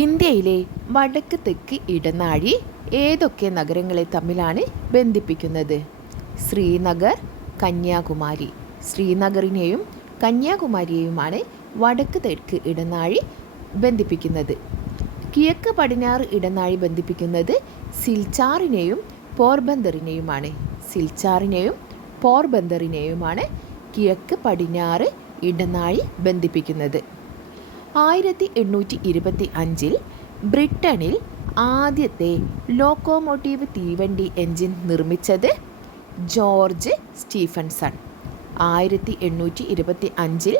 ഇന്ത്യയിലെ വടക്ക് തെക്ക് ഇടനാഴി ഏതൊക്കെ നഗരങ്ങളെ തമ്മിലാണ് ബന്ധിപ്പിക്കുന്നത്? ശ്രീനഗർ കന്യാകുമാരി. ശ്രീനഗറിനെയും കന്യാകുമാരിയെയുമാണ് വടക്ക് തെക്ക് ഇടനാഴി ബന്ധിപ്പിക്കുന്നത്. കിഴക്ക് പടിഞ്ഞാറ് ഇടനാഴി ബന്ധിപ്പിക്കുന്നത് സിൽച്ചാറിനെയും പോർബന്ദറിനെയുമാണ്. സിൽച്ചാറിനെയും പോർബന്ദറിനെയുമാണ് കിഴക്ക് പടിഞ്ഞാറ് ഇടനാഴി ബന്ധിപ്പിക്കുന്നത്. ആയിരത്തി എണ്ണൂറ്റി ഇരുപത്തി അഞ്ചിൽ ബ്രിട്ടനിൽ ആദ്യത്തെ ലോക്കോമോട്ടീവ് തീവണ്ടി എൻജിൻ നിർമ്മിച്ചത് ജോർജ് സ്റ്റീഫൻസൺ. ആയിരത്തി എണ്ണൂറ്റി ഇരുപത്തി അഞ്ചിൽ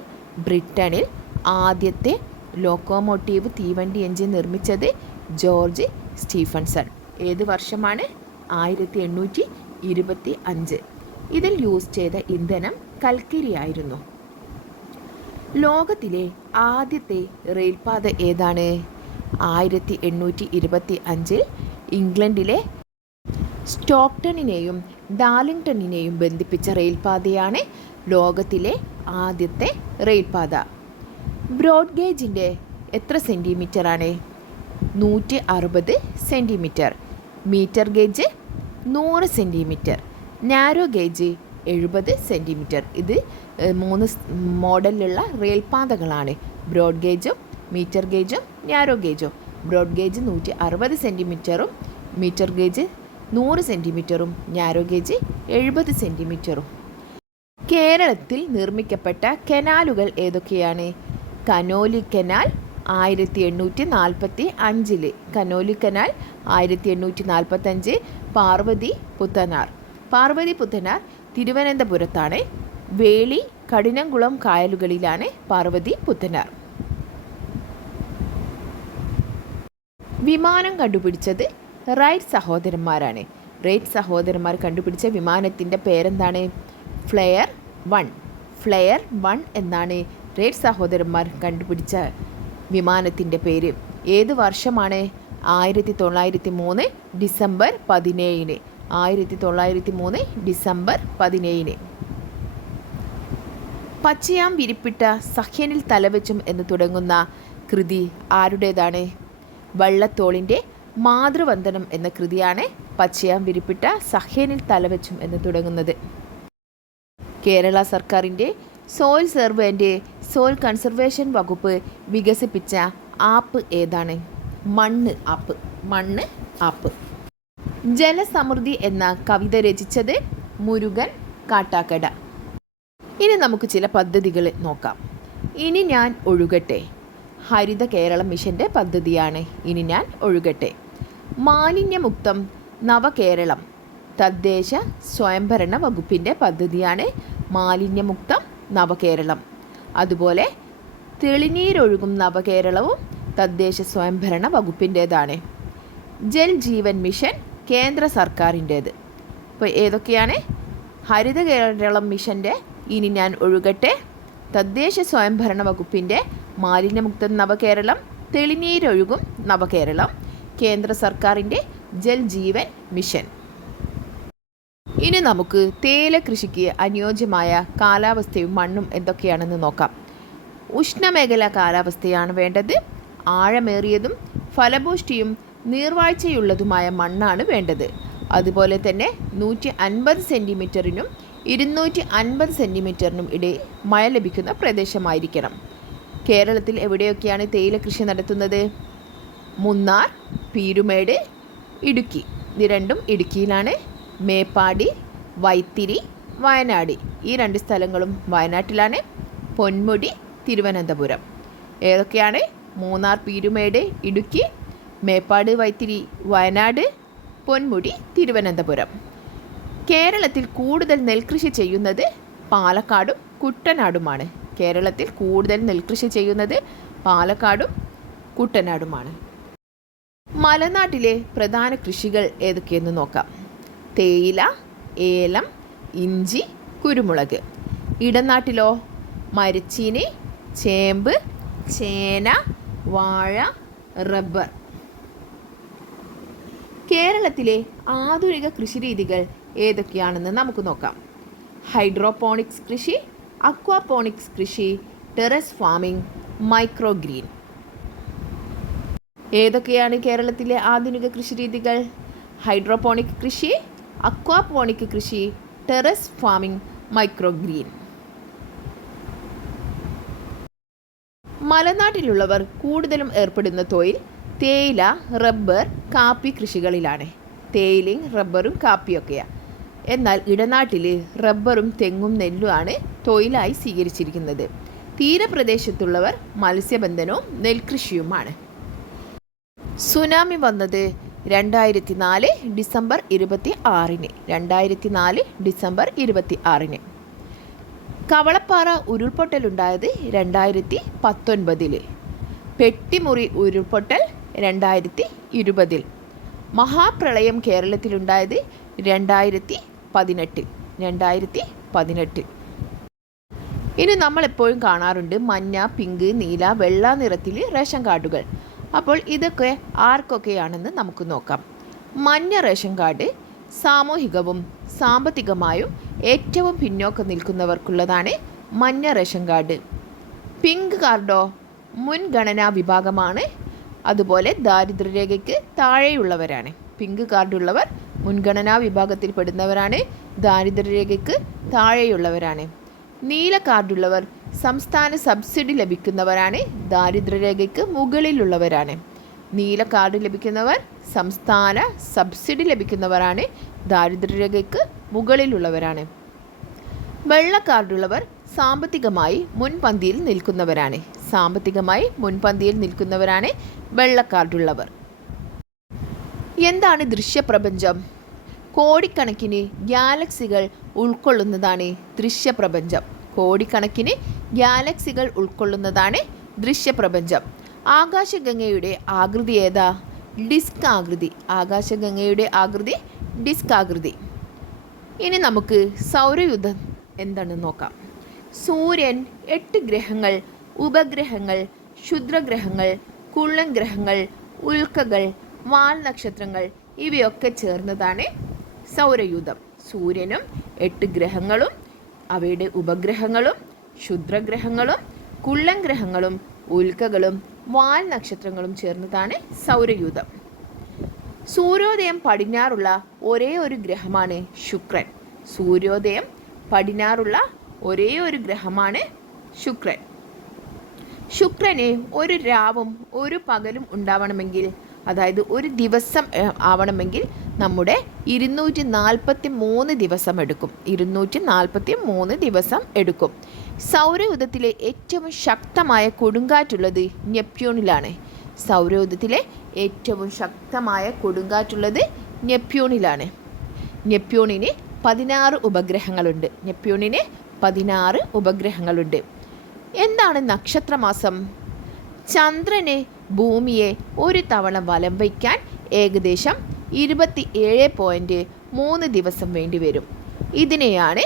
ബ്രിട്ടനിൽ ആദ്യത്തെ ലോക്കോമോട്ടീവ് തീവണ്ടി എൻജിൻ നിർമ്മിച്ചത് ജോർജ് സ്റ്റീഫൻസൺ. ഏത് വർഷമാണ്? ആയിരത്തി എണ്ണൂറ്റി ഇരുപത്തി അഞ്ച് ഇതിൽ യൂസ് ചെയ്ത ഇന്ധനം കൽക്കരിയായിരുന്നു ലോകത്തിലെ ആദ്യത്തെ റെയിൽപാത ഏതാണ്? ആയിരത്തി എണ്ണൂറ്റി ഇരുപത്തി അഞ്ചിൽ ഇംഗ്ലണ്ടിലെ സ്റ്റോക്ടണിനെയും ഡാലിംഗ്ടണിനെയും ബന്ധിപ്പിച്ച റെയിൽപാതയാണ് ലോകത്തിലെ ആദ്യത്തെ റെയിൽപാത. ബ്രോഡ് ഗേജിന്റെ എത്ര സെന്റിമീറ്ററാണ് നൂറ്റി അറുപത് സെന്റിമീറ്റർ മീറ്റർ ഗേജ് നൂറ് സെന്റിമീറ്റർ നാരോ ഗേജ് എഴുപത് സെന്റിമീറ്റർ ഇത് മൂന്ന് മോഡലിലുള്ള മോഡലിലുള്ള റെയിൽപാതകളാണ് ബ്രോഡ് ഗേജും മീറ്റർ ഗേജും നാരോ ഗേജും ബ്രോഡ് ഗേജ് നൂറ്റി അറുപത് സെന്റിമീറ്ററും മീറ്റർ ഗേജ് നൂറ് സെന്റിമീറ്ററും നാരോ ഗേജ് എഴുപത് സെന്റിമീറ്ററും കേരളത്തിൽ നിർമ്മിക്കപ്പെട്ട കനാലുകൾ ഏതൊക്കെയാണ്? കനോലി കനാൽ ആയിരത്തി എണ്ണൂറ്റി നാൽപ്പത്തി അഞ്ചിൽ കനോലി കനാൽ ആയിരത്തി എണ്ണൂറ്റി നാൽപ്പത്തഞ്ച് പാർവതി പുത്തനാർ. പാർവതി പുത്തനാർ തിരുവനന്തപുരത്താണ്. വേളി കഠിനംകുളം കായലുകളിലാണ് പാർവതി പുത്തനാർ. വിമാനം കണ്ടുപിടിച്ചത് റൈറ്റ് സഹോദരന്മാരാണ്. റൈറ്റ് സഹോദരന്മാർ കണ്ടുപിടിച്ച വിമാനത്തിന്റെ പേരെന്താണ്? Flyer one. ഫ്ലെയർ വൺ എന്നാണ് റൈറ്റ് സഹോദരന്മാർ കണ്ടുപിടിച്ച വിമാനത്തിന്റെ പേര്. ഏത് വർഷമാണ്? ആയിരത്തി തൊള്ളായിരത്തി മൂന്ന് ഡിസംബർ പതിനേഴിന്. ആയിരത്തി തൊള്ളായിരത്തി മൂന്ന് ഡിസംബർ പതിനേഴിന്. പച്ചയാം വിരിപ്പിട്ട സഹ്യനിൽ തലവെച്ചും എന്ന് തുടങ്ങുന്ന കൃതി ആരുടേതാണ്? വള്ളത്തോളിന്റെ മാതൃവന്ദനം എന്ന കൃതിയാണ് പച്ചയാം വിരിപ്പിട്ട സഹ്യനിൽ തലവെച്ചും എന്ന് തുടങ്ങുന്നത്. കേരള സർക്കാരിന്റെ സോയിൽ സർവേന്റെ സോയിൽ കൺസർവേഷൻ വകുപ്പ് വികസിപ്പിച്ച ആപ്പ് ഏതാണ്? മണ്ണ് ആപ്പ്. മണ്ണ് ആപ്പ്. ജലസമൃദ്ധി എന്ന കവിത രചിച്ചത് മുരുകൻ കാട്ടാക്കട. ഇനി നമുക്ക് ചില പദ്ധതികൾ നോക്കാം. ഇനി ഞാൻ ഒഴുകട്ടെ. ഹരിത കേരളം മിഷന്റെ പദ്ധതിയാണ്. ഇനി ഞാൻ ഒഴുകട്ടെ. മാലിന്യമുക്തം നവകേരളം തദ്ദേശ സ്വയംഭരണ വകുപ്പിന്റെ പദ്ധതിയാണ് മാലിന്യമുക്തം നവകേരളം. അതുപോലെ തെളിനീരൊഴുകും നവകേരളവും തദ്ദേശ സ്വയംഭരണ വകുപ്പിന്റേതാണ് ജൽ ജീവൻ മിഷൻ കേന്ദ്ര സർക്കാരിന്റേത് ഇപ്പോൾ ഏതൊക്കെയാണ്? ഹരിത കേരളം മിഷന്റെ ഇനി ഞാൻ ഒഴുകട്ടെ. തദ്ദേശ സ്വയംഭരണ വകുപ്പിന്റെ മാലിന്യമുക്ത നവകേരളം തെളിനീരൊഴുകും നവകേരളം കേന്ദ്ര സർക്കാരിന്റെ ജൽ ജീവൻ മിഷൻ. ഇനി നമുക്ക് തേയില കൃഷിക്ക് അനുയോജ്യമായ കാലാവസ്ഥയും മണ്ണും എന്തൊക്കെയാണെന്ന് നോക്കാം. ഉഷ്ണമേഖല കാലാവസ്ഥയാണ് വേണ്ടത്. ആഴമേറിയതും ഫലപുഷ്ടിയും നീർവാഴ്ചയുള്ളതുമായ മണ്ണാണ് വേണ്ടത്. അതുപോലെ തന്നെ നൂറ്റി അൻപത് സെന്റിമീറ്ററിനും ഇരുന്നൂറ്റി അൻപത് സെന്റിമീറ്ററിനും ഇടയിൽ മഴ ലഭിക്കുന്ന പ്രദേശമായിരിക്കണം. കേരളത്തിൽ എവിടെയൊക്കെയാണ് തേയില കൃഷി നടത്തുന്നത്? മുന്നാർ പീരുമേട് ഇടുക്കി. ഇത് രണ്ടും ഇടുക്കിയിലാണ്. മേപ്പാടി വൈത്തിരി വയനാട്. ഈ രണ്ട് സ്ഥലങ്ങളും വയനാട്ടിലാണ്. പൊന്മുടി തിരുവനന്തപുരം. ഏതൊക്കെയാണ്? മൂന്നാർ പീരുമേട് ഇടുക്കി മേപ്പാട് വൈത്തിരി വയനാട് പൊന്മുടി തിരുവനന്തപുരം. കേരളത്തിൽ കൂടുതൽ നെൽകൃഷി ചെയ്യുന്നത് പാലക്കാടും കുട്ടനാടുമാണ്. കേരളത്തിൽ കൂടുതൽ നെൽകൃഷി ചെയ്യുന്നത് പാലക്കാടും കുട്ടനാടുമാണ്. മലനാട്ടിലെ പ്രധാന കൃഷികൾ ഏതൊക്കെയെന്ന് നോക്കാം. തേയില ഏലം ഇഞ്ചി കുരുമുളക്. ഇടനാട്ടിലോ? മരച്ചീനി ചേമ്പ് ചേന വാഴ റബ്ബർ. കേരളത്തിലെ ആധുനിക കൃഷിരീതികൾ ഏതൊക്കെയാണെന്ന് നമുക്ക് നോക്കാം. ഹൈഡ്രോപോണിക്സ് കൃഷി അക്വാപോണിക്സ് കൃഷി ടെറസ് ഫാമിംഗ് മൈക്രോ ഗ്രീൻ ഏതൊക്കെയാണ് കേരളത്തിലെ ആധുനിക കൃഷിരീതികൾ ഹൈഡ്രോപോണിക് കൃഷി അക്വാപോണിക് കൃഷി ടെറസ് ഫാമിംഗ് മൈക്രോഗ്രീൻ. മലനാട്ടിലുള്ളവർ കൂടുതലും ഏർപ്പെടുന്ന തൊഴിൽ തേയില റബ്ബർ കാപ്പി കൃഷികളിലാണ്. തേയിലയും റബ്ബറും കാപ്പിയൊക്കെയാണ് എന്നാൽ ഇടനാട്ടിൽ റബ്ബറും തെങ്ങും നെല്ലുമാണ് തൊഴിലായി സ്വീകരിച്ചിരിക്കുന്നത്. തീരപ്രദേശത്തുള്ളവർ മത്സ്യബന്ധനവും നെൽകൃഷിയുമാണ്. സുനാമി വന്നത് രണ്ടായിരത്തി നാല് ഡിസംബർ ഇരുപത്തി ആറിന് രണ്ടായിരത്തി നാല് ഡിസംബർ ഇരുപത്തി ആറിന് കവളപ്പാറ ഉരുൾപൊട്ടലുണ്ടായത് രണ്ടായിരത്തി പത്തൊൻപതിൽ പെട്ടിമുറി ഉരുൾപൊട്ടൽ രണ്ടായിരത്തി ഇരുപതിൽ മഹാപ്രളയം കേരളത്തിലുണ്ടായത് രണ്ടായിരത്തി പതിനെട്ടിൽ രണ്ടായിരത്തി പതിനെട്ടിൽ ഇനി നമ്മൾ എപ്പോഴും കാണാറുണ്ട് മഞ്ഞ പിങ്ക് നീല വെള്ള നിറത്തിൽ റേഷൻ കാർഡുകൾ. അപ്പോൾ ഇതൊക്കെ ആർക്കൊക്കെയാണെന്ന് നമുക്ക് നോക്കാം. മഞ്ഞ റേഷൻ കാർഡ് സാമൂഹികവും സാമ്പത്തികമായും ഏറ്റവും പിന്നോക്കം നിൽക്കുന്നവർക്കുള്ളതാണ് മഞ്ഞ റേഷൻ കാർഡ്. പിങ്ക് കാർഡോ മുൻഗണനാ വിഭാഗമാണ്. അതുപോലെ ദാരിദ്ര്യരേഖയ്ക്ക് താഴെയുള്ളവരാണ്. പിങ്ക് കാർഡുള്ളവർ മുൻഗണനാ വിഭാഗത്തിൽപ്പെടുന്നവരാണ്. ദാരിദ്ര്യരേഖയ്ക്ക് താഴെയുള്ളവരാണ്. നീല കാർഡുള്ളവർ സംസ്ഥാന സബ്സിഡി ലഭിക്കുന്നവരാണ്. ദാരിദ്ര്യരേഖയ്ക്ക് മുകളിലുള്ളവരാണ്. നീല കാർഡ് ലഭിക്കുന്നവർ സംസ്ഥാന സബ്സിഡി ലഭിക്കുന്നവരാണ്. ദാരിദ്ര്യരേഖയ്ക്ക് മുകളിലുള്ളവരാണ്. വെള്ള കാർഡുള്ളവർ സാമ്പത്തികമായി മുൻപന്തിയിൽ നിൽക്കുന്നവരാണ്. സാമ്പത്തികമായി മുൻപന്തിയിൽ നിൽക്കുന്നവരാണ് വെള്ള കാർഡുള്ളവർ. എന്താണ് ദൃശ്യപ്രപഞ്ചം? കോടിക്കണക്കിന് ഗാലക്സികൾ ഉൾക്കൊള്ളുന്നതാണ് ദൃശ്യപ്രപഞ്ചം. കോടിക്കണക്കിന് ഗാലക്സികൾ ഉൾക്കൊള്ളുന്നതാണ് ദൃശ്യപ്രപഞ്ചം. ആകാശഗംഗയുടെ ആകൃതി ഏതാ? ഡിസ്ക് ആകൃതി. ആകാശഗംഗയുടെ ആകൃതി ഡിസ്ക് ആകൃതി. ഇനി നമുക്ക് സൗരയുദ്ധം എന്താണെന്ന് നോക്കാം. സൂര്യൻ എട്ട് ഗ്രഹങ്ങൾ ഉപഗ്രഹങ്ങൾ ക്ഷുദ്രഗ്രഹങ്ങൾ കുള്ളൻ ഗ്രഹങ്ങൾ ഉൽക്കകൾ വാൽ നക്ഷത്രങ്ങൾ ഇവയൊക്കെ ചേർന്നതാണ് സൗരയൂഥം. സൂര്യനും എട്ട് ഗ്രഹങ്ങളും അവയുടെ ഉപഗ്രഹങ്ങളും ക്ഷുദ്രഗ്രഹങ്ങളും കുള്ളൻ ഗ്രഹങ്ങളും ഉൽക്കകളും വാൽ നക്ഷത്രങ്ങളും ചേർന്നതാണ് സൗരയൂഥം. സൂര്യോദയം പടിഞ്ഞാറുള്ള ഒരേ ഒരു ഗ്രഹമാണ് ശുക്രൻ. സൂര്യോദയം പടിഞ്ഞാറുള്ള ഒരേ ഒരു ഗ്രഹമാണ് ശുക്രൻ. ശുക്രന് ഒരു രാവും ഒരു പകലും ഉണ്ടാവണമെങ്കിൽ അതായത് ഒരു ദിവസം ആവണമെങ്കിൽ നമ്മുടെ ഇരുന്നൂറ്റി നാൽപ്പത്തി മൂന്ന് ദിവസം എടുക്കും. ഇരുന്നൂറ്റി നാൽപ്പത്തി മൂന്ന് ദിവസം എടുക്കും. സൗരയൂഥത്തിലെ ഏറ്റവും ശക്തമായ കൊടുങ്കാറ്റുള്ളത് നെപ്റ്റ്യൂണിലാണ്. സൗരയൂഥത്തിലെ ഏറ്റവും ശക്തമായ കൊടുങ്കാറ്റുള്ളത് നെപ്റ്റ്യൂണിലാണ്. നെപ്റ്റ്യൂണിന് പതിനാറ് ഉപഗ്രഹങ്ങളുണ്ട്. നെപ്റ്റ്യൂണിന് പതിനാറ് ഉപഗ്രഹങ്ങളുണ്ട്. എന്താണ് നക്ഷത്രമാസം? ചന്ദ്രന് ഭൂമിയെ ഒരു തവണ വലം വയ്ക്കാൻ ഏകദേശം ഇരുപത്തി ഏഴ് പോയിന്റ് മൂന്ന് ദിവസം വേണ്ടി വരും. ഇതിനെയാണ്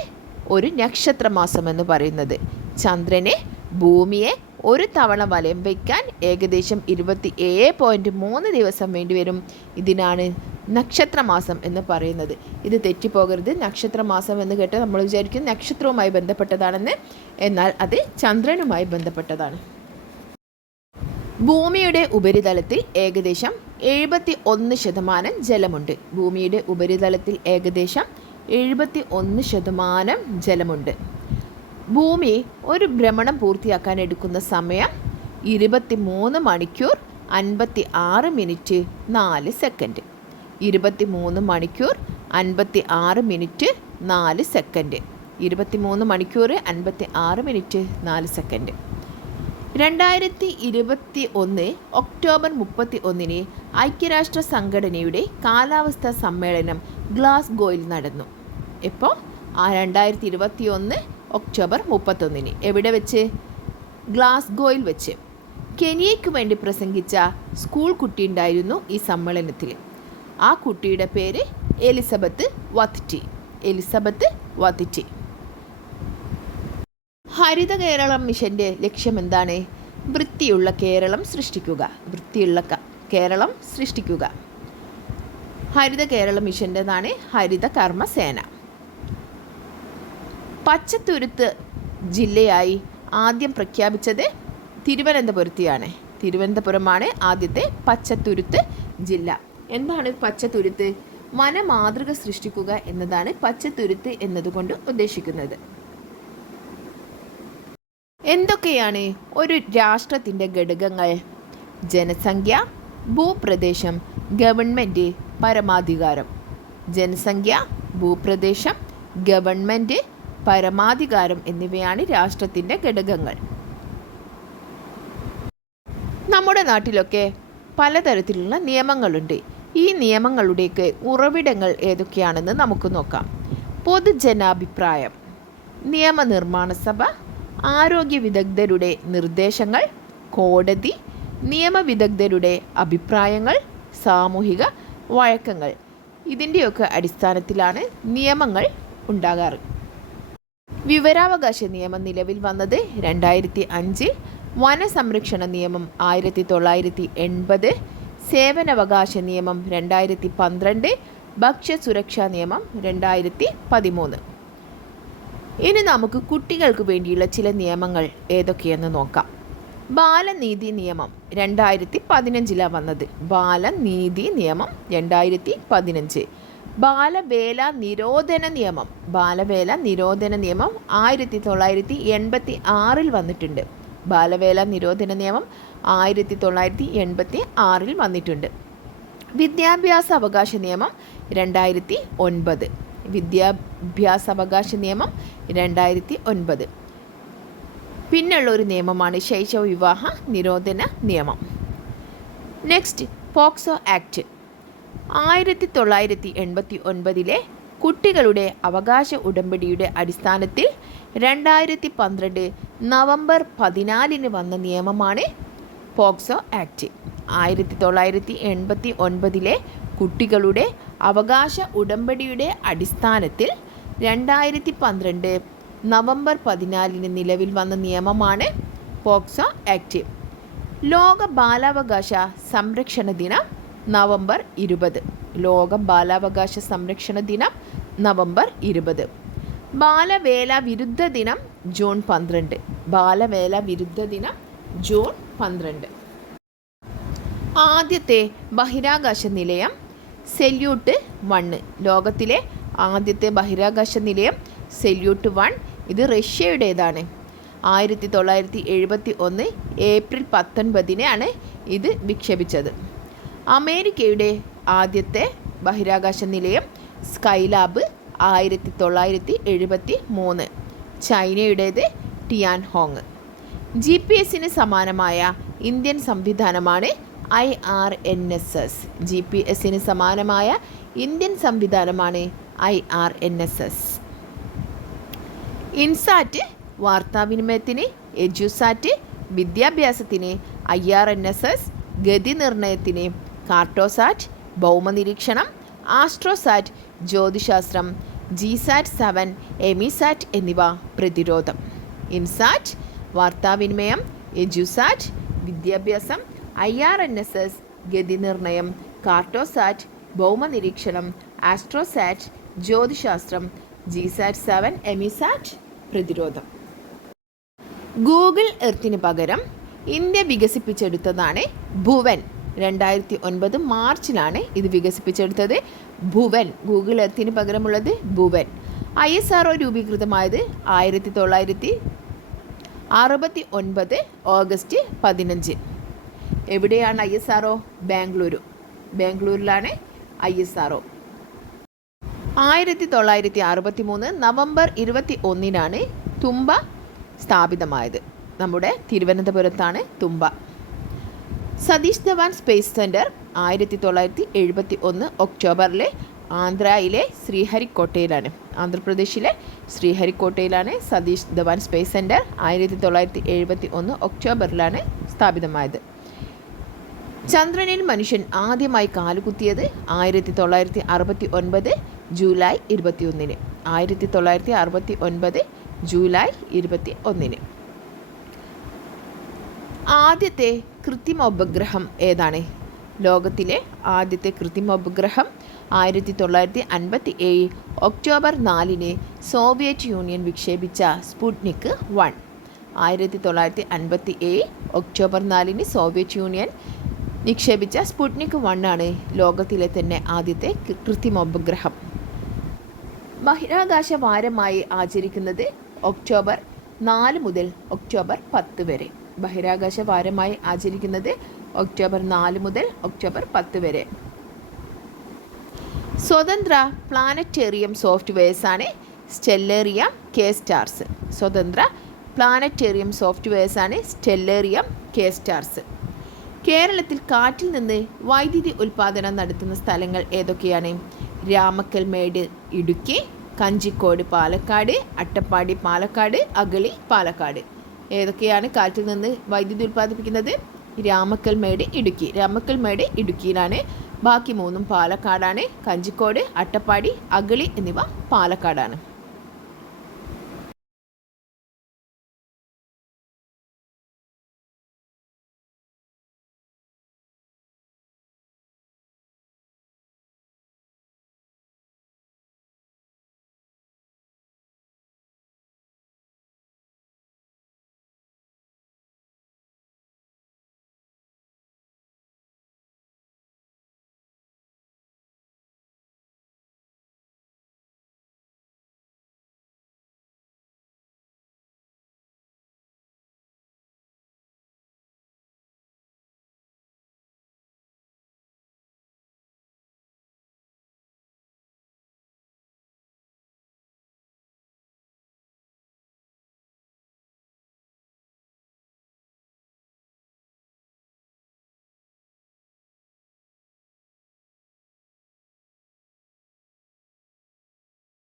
ഒരു നക്ഷത്രമാസം എന്ന് പറയുന്നത്. ചന്ദ്രനെ ഭൂമിയെ ഒരു തവണ വലം വയ്ക്കാൻ ഏകദേശം ഇരുപത്തി ഏഴ് പോയിന്റ് മൂന്ന് ദിവസം വേണ്ടി വരും. ഇതിനാണ് നക്ഷത്രമാസം എന്ന് പറയുന്നത്. ഇത് തെറ്റിപ്പോകരുത്. നക്ഷത്രമാസം എന്ന് കേട്ട് നമ്മൾ വിചാരിക്കും നക്ഷത്രവുമായി ബന്ധപ്പെട്ടതാണെന്ന്. എന്നാൽ അത് ചന്ദ്രനുമായി ബന്ധപ്പെട്ടതാണ്. ഭൂമിയുടെ ഉപരിതലത്തിൽ ഏകദേശം എഴുപത്തി ഒന്ന് ശതമാനം ജലമുണ്ട്. ഭൂമിയുടെ ഉപരിതലത്തിൽ ഏകദേശം എഴുപത്തി ഒന്ന് ശതമാനം ജലമുണ്ട്. ഭൂമി ഒരു ഭ്രമണം പൂർത്തിയാക്കാൻ എടുക്കുന്ന സമയം ഇരുപത്തി മൂന്ന് മണിക്കൂർ അൻപത്തി ആറ് മിനിറ്റ് നാല് സെക്കൻഡ്. ഇരുപത്തി മൂന്ന് മണിക്കൂർ അൻപത്തി ആറ് മിനിറ്റ് നാല് സെക്കൻഡ്. ഇരുപത്തി മൂന്ന് മണിക്കൂർ അൻപത്തി ആറ് മിനിറ്റ് നാല് സെക്കൻഡ്. രണ്ടായിരത്തി ഇരുപത്തി ഒന്ന് ഒക്ടോബർ മുപ്പത്തി ഒന്നിന് ഐക്യരാഷ്ട്ര സംഘടനയുടെ കാലാവസ്ഥാ സമ്മേളനം ഗ്ലാസ്ഗോയിൽ നടന്നു. ഇപ്പോൾ ആ രണ്ടായിരത്തി ഇരുപത്തി ഒന്ന് ഒക്ടോബർ മുപ്പത്തൊന്നിന്. എവിടെ വെച്ച്? ഗ്ലാസ്ഗോയിൽ വെച്ച്. കെനിയയ്ക്ക് വേണ്ടി പ്രസംഗിച്ച സ്കൂൾ കുട്ടി ഉണ്ടായിരുന്നു ഈ സമ്മേളനത്തിൽ. ആ കുട്ടിയുടെ പേര് എലിസബത്ത് വത്തിറ്റി എലിസബത്ത് വത്തിറ്റി ഹരിത കേരളം മിഷന്റെ ലക്ഷ്യം എന്താണ്? വൃത്തിയുള്ള കേരളം സൃഷ്ടിക്കുക. വൃത്തിയുള്ള കേരളം സൃഷ്ടിക്കുക. ഹരിത കേരള മിഷന്റെതാണ് ഹരിത കർമ്മസേന. പച്ചത്തുരുത്ത് ജില്ലയായി ആദ്യം പ്രഖ്യാപിച്ചത് തിരുവനന്തപുരത്തെയാണ്. തിരുവനന്തപുരമാണ് ആദ്യത്തെ പച്ചത്തുരുത്ത് ജില്ല. എന്താണ് പച്ചത്തുരുത്ത്? വനമാതൃക സൃഷ്ടിക്കുക എന്നതാണ് പച്ചത്തുരുത്ത് എന്നതുകൊണ്ട് ഉദ്ദേശിക്കുന്നത്. എന്തൊക്കെയാണ് ഒരു രാഷ്ട്രത്തിന്റെ ഘടകങ്ങൾ? ജനസംഖ്യ ഭൂപ്രദേശം ഗവൺമെന്റ് പരമാധികാരം. ജനസംഖ്യ ഭൂപ്രദേശം ഗവൺമെന്റ് പരമാധികാരം എന്നിവയാണ് രാഷ്ട്രത്തിന്റെ ഘടകങ്ങൾ. നമ്മുടെ നാട്ടിലൊക്കെ പലതരത്തിലുള്ള നിയമങ്ങളുണ്ട്. ഈ നിയമങ്ങളുടെയൊക്കെ ഉറവിടങ്ങൾ ഏതൊക്കെയാണെന്ന് നമുക്ക് നോക്കാം. പൊതുജനാഭിപ്രായം. നിയമനിർമ്മാണ സഭ ആരോഗ്യ വിദഗ്ധരുടെ നിർദ്ദേശങ്ങൾ കോടതി നിയമവിദഗ്ധരുടെ അഭിപ്രായങ്ങൾ സാമൂഹിക വഴക്കങ്ങൾ. ഇതിന്റെയൊക്കെ അടിസ്ഥാനത്തിലാണ് നിയമങ്ങൾ ഉണ്ടാകാറ്. വിവരാവകാശ നിയമം നിലവിൽ വന്നത് രണ്ടായിരത്തി അഞ്ച് വനസംരക്ഷണ നിയമം ആയിരത്തി തൊള്ളായിരത്തി എൺപത് സേവനാവകാശ നിയമം രണ്ടായിരത്തി പന്ത്രണ്ട് ഭക്ഷ്യസുരക്ഷാ നിയമം രണ്ടായിരത്തി പതിമൂന്ന് ഇനി നമുക്ക് കുട്ടികൾക്ക് വേണ്ടിയുള്ള ചില നിയമങ്ങൾ ഏതൊക്കെയെന്ന് നോക്കാം. ബാലനീതി നിയമം രണ്ടായിരത്തി പതിനഞ്ചിലാണ് വന്നത്. ബാലനീതി നിയമം രണ്ടായിരത്തി പതിനഞ്ച് ബാലവേല നിരോധന നിയമം. ബാലവേല നിരോധന നിയമം ആയിരത്തി തൊള്ളായിരത്തി എൺപത്തി ആറിൽ വന്നിട്ടുണ്ട്. ബാലവേല നിരോധന നിയമം ആയിരത്തി തൊള്ളായിരത്തി എൺപത്തി ആറിൽ വന്നിട്ടുണ്ട്. വിദ്യാഭ്യാസ അവകാശ നിയമം രണ്ടായിരത്തി ഒൻപത് വിദ്യാഭ്യാസ അവകാശ നിയമം രണ്ടായിരത്തി ഒൻപത് പിന്നുള്ള ഒരു നിയമമാണ് ശൈശവ വിവാഹ നിരോധന നിയമം. Next POCSO act. ആയിരത്തി തൊള്ളായിരത്തി എൺപത്തി ഒൻപതിലെ കുട്ടികളുടെ അവകാശ ഉടമ്പടിയുടെ അടിസ്ഥാനത്തിൽ രണ്ടായിരത്തി പന്ത്രണ്ട് നവംബർ പതിനാലിന് വന്ന നിയമമാണ് പോക്സോ ആക്ട്. ആയിരത്തി തൊള്ളായിരത്തി എൺപത്തി ഒൻപതിലെ കുട്ടികളുടെ അവകാശ ഉടമ്പടിയുടെ അടിസ്ഥാനത്തിൽ രണ്ടായിരത്തി പന്ത്രണ്ട് നവംബർ പതിനാലിന് നിലവിൽ വന്ന നിയമമാണ് പോക്സോ ആക്ട്. ലോക ബാലാവകാശ സംരക്ഷണ ദിനം നവംബർ ഇരുപത്. ലോക ബാലാവകാശ സംരക്ഷണ ദിനം നവംബർ ഇരുപത്. ബാലവേല വിരുദ്ധ ദിനം ജൂൺ പന്ത്രണ്ട്. ബാലവേല വിരുദ്ധ ദിനം ജൂൺ പന്ത്രണ്ട്. ആദ്യത്തെ ബഹിരാകാശ നിലയം സെല്യൂട്ട് വണ്ണ്. ലോകത്തിലെ ആദ്യത്തെ ബഹിരാകാശ നിലയം സെല്യൂട്ട് വൺ. ഇത് റഷ്യയുടേതാണ്. ആയിരത്തി തൊള്ളായിരത്തി എഴുപത്തി ഒന്ന് ഏപ്രിൽ പത്തൊൻപതിനാണ് ഇത് വിക്ഷേപിച്ചത്. അമേരിക്കയുടെ ആദ്യത്തെ ബഹിരാകാശ നിലയം സ്കൈലാബ് ആയിരത്തി തൊള്ളായിരത്തി എഴുപത്തി മൂന്ന് ചൈനയുടേത് ടിയാൻ ഹോങ് ജി പി എസിന് സമാനമായ ഇന്ത്യൻ സംവിധാനമാണ് I R N S S. G P എസിന് സമാനമായ ഇന്ത്യൻ സംവിധാനമാണ് I R N S S. INSAT വാർത്താവിനിമയത്തിന് EDUSAT വിദ്യാഭ്യാസത്തിന് I R N S S ഗതി നിർണയത്തിന് കാർട്ടോസാറ്റ് ഭൗമനിരീക്ഷണം ആസ്ട്രോസാറ്റ് ജ്യോതിശാസ്ത്രം ജിസാറ്റ് സെവൻ എമിസാറ്റ് എന്നിവ പ്രതിരോധം. ഇൻസാറ്റ് വാർത്താവിനിമയം എജുസാറ്റ് വിദ്യാഭ്യാസം I R N S S ഗതി നിർണയം കാർട്ടോസാറ്റ് ഭൗമനിരീക്ഷണം ആസ്ട്രോസാറ്റ് ജ്യോതിശാസ്ത്രം ജിസാറ്റ് സെവൻ എമിസാറ്റ് പ്രതിരോധം. ഗൂഗിൾ എർത്തിന് പകരം ഇന്ത്യ വികസിപ്പിച്ചെടുത്തതാണ് ഭുവൻ. രണ്ടായിരത്തി ഒൻപത് മാർച്ചിലാണ് ഇത് വികസിപ്പിച്ചെടുത്തത് ഭുവൻ. ഗൂഗിൾ എർത്തിന് പകരമുള്ളത് Bhuvan. I S R O രൂപീകൃതമായത് ആയിരത്തി തൊള്ളായിരത്തി അറുപത്തി ഒൻപത് ഓഗസ്റ്റ് പതിനഞ്ച്. എവിടെയാണ് I S R O? Bengaluru. ബാംഗ്ലൂരിലാണ് I S R O. ആയിരത്തി തൊള്ളായിരത്തി അറുപത്തി മൂന്ന് നവംബർ ഇരുപത്തി ഒന്നിനാണ് തുമ്പ സ്ഥാപിതമായത്. നമ്മുടെ തിരുവനന്തപുരത്താണ് തുമ്പ സതീഷ് ധവാൻ സ്പേസ് സെന്റർ ആയിരത്തി തൊള്ളായിരത്തി എഴുപത്തി ഒന്ന് ഒക്ടോബറിലെ ആന്ധ്രയിലെ ശ്രീഹരിക്കോട്ടയിലാണ്. ആന്ധ്രാപ്രദേശിലെ ശ്രീഹരിക്കോട്ടയിലാണ് സതീഷ് ധവാൻ സ്പേസ് സെന്റർ ആയിരത്തി തൊള്ളായിരത്തി എഴുപത്തി ഒന്ന് ഒക്ടോബറിലാണ് സ്ഥാപിതമായത്. ചന്ദ്രനിൽ മനുഷ്യൻ ആദ്യമായി കാലുകുത്തിയത് ആയിരത്തി തൊള്ളായിരത്തി അറുപത്തി ഒൻപത് ജൂലൈ ഇരുപത്തി ഒന്നിന് ആയിരത്തി തൊള്ളായിരത്തി അറുപത്തി ഒൻപത് ജൂലൈ ഇരുപത്തി ഒന്നിന് ആദ്യത്തെ കൃത്രിമ ഉപഗ്രഹം ഏതാണ്? ലോകത്തിലെ ആദ്യത്തെ കൃത്രിമ ഉപഗ്രഹം ആയിരത്തി തൊള്ളായിരത്തി അൻപത്തി ഏഴ് ഒക്ടോബർ നാലിന് സോവിയറ്റ് യൂണിയൻ വിക്ഷേപിച്ച സ്പുട്നിക് വൺ. ആയിരത്തി തൊള്ളായിരത്തി അൻപത്തി ഏഴ് ഒക്ടോബർ നാലിന് സോവിയറ്റ് യൂണിയൻ നിക്ഷേപിച്ച സ്പുട്നിക് വണ്ണാണ് ലോകത്തിലെ തന്നെ ആദ്യത്തെ കൃത്രിമ ഉപഗ്രഹം. ബഹിരാകാശ വാരമായി ആചരിക്കുന്നത് ഒക്ടോബർ നാല് മുതൽ ഒക്ടോബർ പത്ത് വരെ. ബഹിരാകാശ വാരമായി ആചരിക്കുന്നത് ഒക്ടോബർ നാല് മുതൽ ഒക്ടോബർ പത്ത് വരെ. സ്വതന്ത്ര പ്ലാനറ്റേറിയം സോഫ്റ്റ്വെയർസാണ് സ്റ്റെല്ലേറിയ കെ സ്റ്റാർസ്. സ്വതന്ത്ര പ്ലാനറ്റേറിയം സോഫ്റ്റ്വെയർസാണ് സ്റ്റെല്ലേറിയം കെ സ്റ്റാർസ്. കേരളത്തിൽ കാറ്റിൽ നിന്ന് വൈദ്യുതി ഉൽപ്പാദനം നടത്തുന്ന സ്ഥലങ്ങൾ ഏതൊക്കെയാണ്? രാമക്കൽമേട് ഇടുക്കി കഞ്ചിക്കോട് പാലക്കാട് അട്ടപ്പാടി പാലക്കാട് അഗളി പാലക്കാട്. ഏതൊക്കെയാണ് കാറ്റിൽ നിന്ന് വൈദ്യുതി ഉൽപ്പാദിപ്പിക്കുന്നത് രാമക്കൽമേട് ഇടുക്കി. രാമക്കൽമേട് ഇടുക്കിയിലാണ്. ബാക്കി മൂന്നും പാലക്കാടാണ്. കഞ്ചിക്കോട് അട്ടപ്പാടി അഗളി എന്നിവ പാലക്കാടാണ്.